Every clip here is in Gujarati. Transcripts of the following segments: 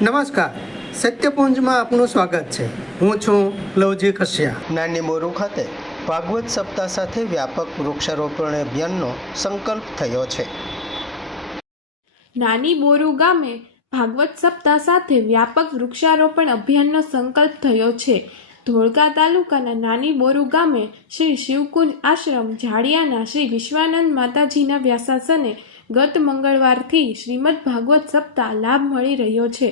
નમસ્કાર, સત્યપુંજમાં આપનું સ્વાગત છે। હું છું લવજી કશ્યા। નાની બોરુ ખાતે ભાગવત સપ્તાહ સાથે વ્યાપક વૃક્ષારોપણ અભિયાનનો સંકલ્પ થયો છે। નાની બોરુ ગામે ભાગવત સપ્તાહ સાથે વ્યાપક વૃક્ષારોપણ અભિયાનનો સંકલ્પ થયો છે। ધોળકા તાલુકાના નાની બોરુ ગામે શ્રી શિવકુંજ આશ્રમ જાડિયાના શ્રી વિશ્વાનંદ માતાજીના વ્યાસાસને ગત મંગળવારથી શ્રીમદ ભાગવત સપ્તાહ લાભ મળી રહ્યો છે।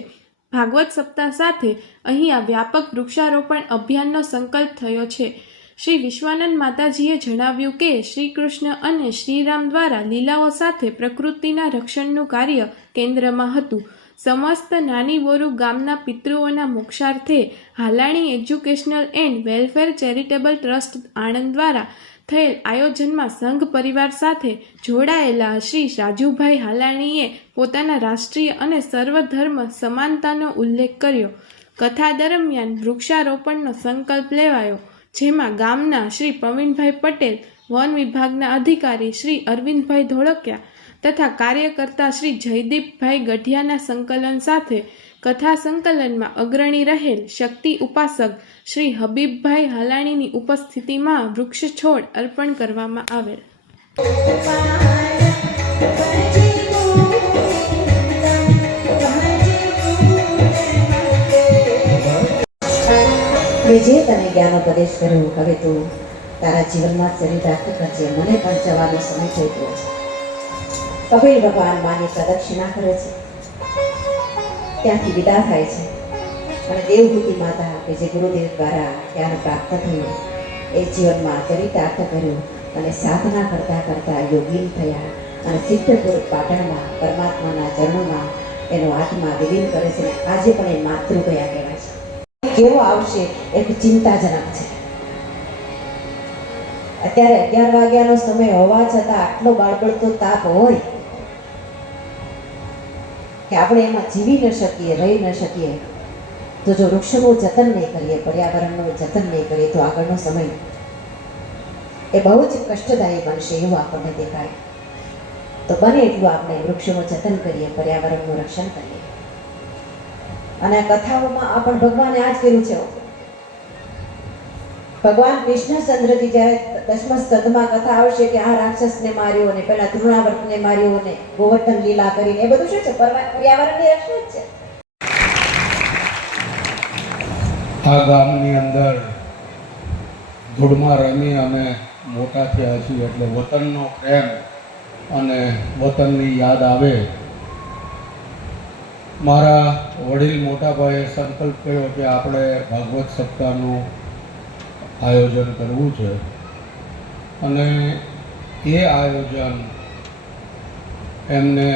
ભાગવત સપ્તાહ સાથે અહીંયા વ્યાપક વૃક્ષારોપણ અભિયાનનો સંકલ્પ થયો છે। શ્રી વિશ્વાનંદ માતાજીએ જણાવ્યું કે શ્રી કૃષ્ણ અને શ્રીરામ દ્વારા લીલાઓ સાથે પ્રકૃતિના રક્ષણનું કાર્ય કેન્દ્રમાં હતું। સમસ્ત નાની બોરુ ગામના પિતૃઓના મોક્ષાર્થે Halani educational and welfare charitable trust Anand દ્વારા થયેલ આયોજનમાં સંઘ પરિવાર સાથે જોડાયેલા શ્રી રાજુભાઈ હાલાણીએ પોતાના રાષ્ટ્રીય અને સર્વધર્મ સમાનતાનો ઉલ્લેખ કર્યો। કથા દરમિયાન વૃક્ષારોપણનો સંકલ્પ લેવાયો, જેમાં ગામના શ્રી પ્રવીણભાઈ પટેલ, વન વિભાગના અધિકારી શ્રી અરવિંદભાઈ ધોળકિયા તથા કાર્યકર્તા શ્રી જયદીપભાઈ ગઢિયાના સંકલન સાથે કથા સંકલનમાં અગ્રણી રહેલ શક્તિ ઉપાસક શ્રી હબીબભાઈ હાલાણીની ઉપસ્થિતિમાં વૃક્ષ છોડ અર્પણ કરવામાં આવેલ। જે તને જ્ઞાનોપદેશ કર્યો, હવે તું તારા જીવનમાં ચરિતાર્થ કરજે। મને પણ જવાનો સમય થઈ ગયો છે। કબીર ભગવાન માની પ્રદક્ષિણા કરે છે, ત્યાંથી વિદા થાય છે અને દેવહૂતિ માતા કે જે ગુરુદેવ દ્વારા જ્ઞાન પ્રાપ્ત થયું એ જીવનમાં ચરિતાર્થ કર્યું અને સાધના કરતા કરતા યોગીન થયા અને સિદ્ધપુર પાટણમાં પરમાત્માના ચરણોમાં એનો આત્મા વિલીન કરે છે। આજે પણ એ માતૃગયા કહેવાય છે। કેવો આવશે એક ચિંતાજનક છે। અત્યારે 11 વાગ્યાનો સમય હોવા છતાં આટલો બાળબડતો તાપ હોય કે આપણે એમાં જીવી ન શકીએ, રહી ન શકીએ, તો જો વૃક્ષનું જતન નહીં કરીએ, પર્યાવરણનું જતન નહીં કરીએ, તો આગળનો સમય એ બહુ જ કષ્ટદાયી બનશે એવું આપણને દેખાય। તો બને એટલું આપણે વૃક્ષનું જતન કરીએ, પર્યાવરણનું રક્ષણ કરીએ। અને કથાઓમાં આપણ ભગવાને આ જ કર્યું છે। ભગવાન કૃષ્ણચંદ્રજી જ્યારે 10મા સ્કંદમાં કથા આવશે કે આ રાક્ષસને માર્યો અને પેલા તૃણાવર્તને માર્યો અને ગોવર્ધન લીલા કરીને, એ બધું શું છે? પર્યાવરણની રક્ષણ જ છે। આ ગામની અંદર ધૂળમાં રમી અને મોટા થયા છીએ એટલે વતનનો પ્રેમ અને વતનની યાદ આવે। મારા વડીલ મોટાભાઈએ સંકલ્પ કર્યો કે આપણે ભાગવત સપ્તાહનું આયોજન કરવું છે અને એ આયોજન એમને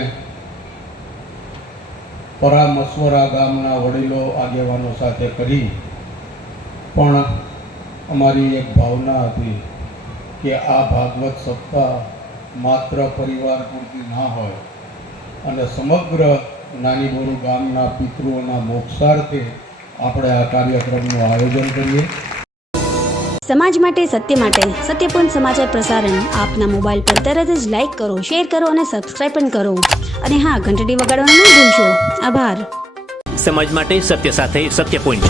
પરામસવરા ગામના વડીલો આગેવાનો સાથે કરી, પણ અમારી એક ભાવના હતી કે આ ભાગવત સપ્તાહ માત્ર પરિવાર પૂરતી ના હોય અને સમગ્ર નાની બોરુ ગામના પિતૃઓના મોક્ષાર્થે આપણે આ કાર્યક્રમનું આયોજન કરીએ। સમાજ માટે, સત્ય માટે, સત્યપૂર્ણ સમાચાર પ્રસારણ આપના મોબાઈલ પર તરત જ લાઈક કરો, શેર કરો અને સબસ્ક્રાઈબ પણ કરો અને હા, ઘંટડી વગાડવાનું ન ભૂલશો। આભાર। સમાજ માટે સત્ય સાથે સત્યપુંજ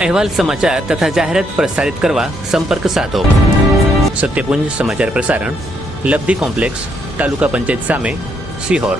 અહેવાલ, સમાચાર તથા જાહેરાત પ્રસારિત કરવા સંપર્ક સાધો। સત્યપુંજ સમાચાર પ્રસારણ, લબ્ધિ કોમ્પ્લેક્સ, તાલુકા પંચાયત સામે, સિહોર।